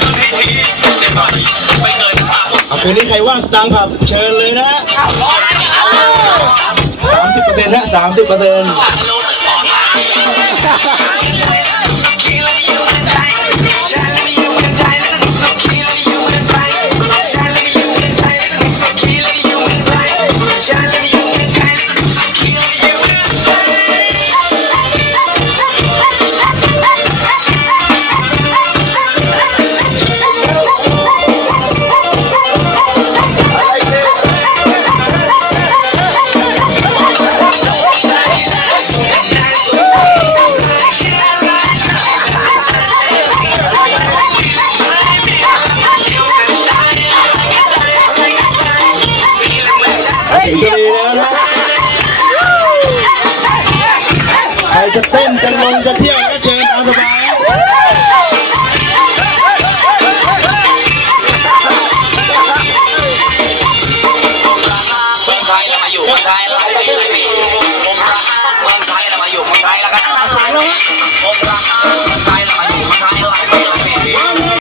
คืนให้ทีเดี๋ยวหน่อยไปเกินสามวันเอาคืนนี้ใครว่างสตางค์ผับเชิญเลยนะสามสิบเปอร์เซ็นต์นะสามสิบเปอร์เซ็นต์ Yeah. นะใครจะเต้นจะลงจะเที่ยวก็เชิญตามสบายเมืองไทยเรามาอยู่เมืองไทยหลายปีหลายปี